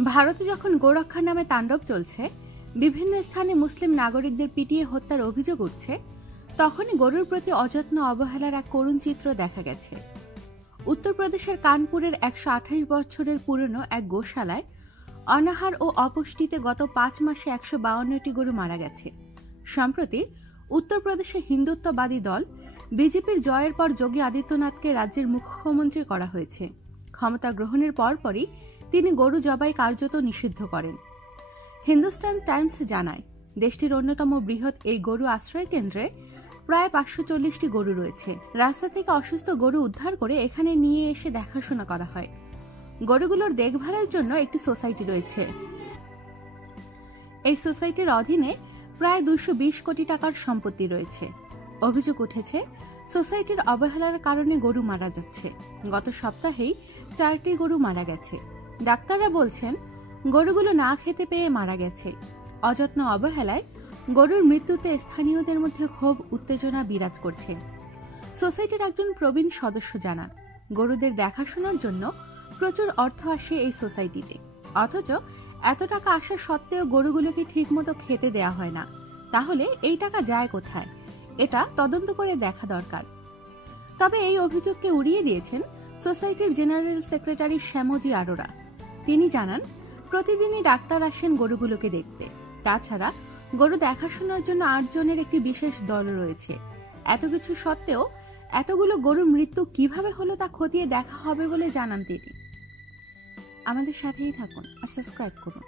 ভারতে যখন গোরক্ষা নামে তাণ্ডব চলছে, বিভিন্ন স্থানে মুসলিম নাগরিকদের পিটিয়ে হত্যার অভিযোগ উঠছে, তখনই গরুর প্রতি অযত্ন অবহেলার এক করুণ চিত্র দেখা গেছে। উত্তরপ্রদেশের কানপুরের 128 বছরের পুরনো এক গোশালায় অনাহার ও অপুষ্টিতে গত 5 মাসে 152টি গরু মারা গেছে। সম্প্রতি উত্তরপ্রদেশে হিন্দুত্ববাদী দল বিজেপির জয়ের পর যোগী আদিত্যনাথকে রাজ্যের মুখ্যমন্ত্রী করা হয়েছে। ক্ষমতা গ্রহণের পরপরই তিনি গরু জবাই কার্যত নিষিদ্ধ করেন। হিন্দুস্তান টাইমস জানায়, দেশটির অন্যতম বৃহৎ এই গরু আশ্রয় কেন্দ্রে প্রায় 540টি গরু রয়েছে। রাস্তা থেকে অসুস্থ গরু উদ্ধার করে এখানে নিয়ে এসে দেখাশোনা করা হয়। গরুগুলোর দেখভালের জন্য একটি সোসাইটি রয়েছে। এই সোসাইটির অধীনে প্রায় 220 কোটি টাকার সম্পত্তি রয়েছে। অভিযোগ উঠেছে, সোসাইটির অবহেলার কারণে গরু মারা যাচ্ছে। গত সপ্তাহেই 4টি গরু মারা গেছে। ডাক্তাররা বলছেন, গরুগুলো না খেতে পেয়ে মারা গেছে। অযত্ন অবহেলায় গরুর মৃত্যুতে স্থানীয়দের মধ্যে ক্ষোভ উত্তেজনা বিরাজ করছে। সোসাইটির একজন প্রবীণ সদস্য জানান, গরুদের দেখাশোনার জন্য প্রচুর অর্থ আসে এই সোসাইটিতে, অথচ এত টাকা আসা সত্ত্বেও গরুগুলোকে ঠিকমতো খেতে দেয়া হয় না। তাহলে এই টাকা যায় কোথায়? এটা তদন্ত করে দেখা দরকার। তবে এই অভিযোগকে উড়িয়ে দিয়েছেন সোসাইটির জেনারেল সেক্রেটারি শ্যামজি আরোরা। তিনি জানান, প্রতিদিনই ডাক্তার আসেন গরুগুলোকে দেখতে। তাছাড়া গরু দেখাশোনার জন্য 8 জনের একটি বিশেষ দল রয়েছে। এত কিছু সত্ত্বেও এতগুলো গরুর মৃত্যু কিভাবে হলো তা খতিয়ে দেখা হবে বলে জানান তিনি। আমাদের সাথেই থাকুন আর সাবস্ক্রাইব করুন।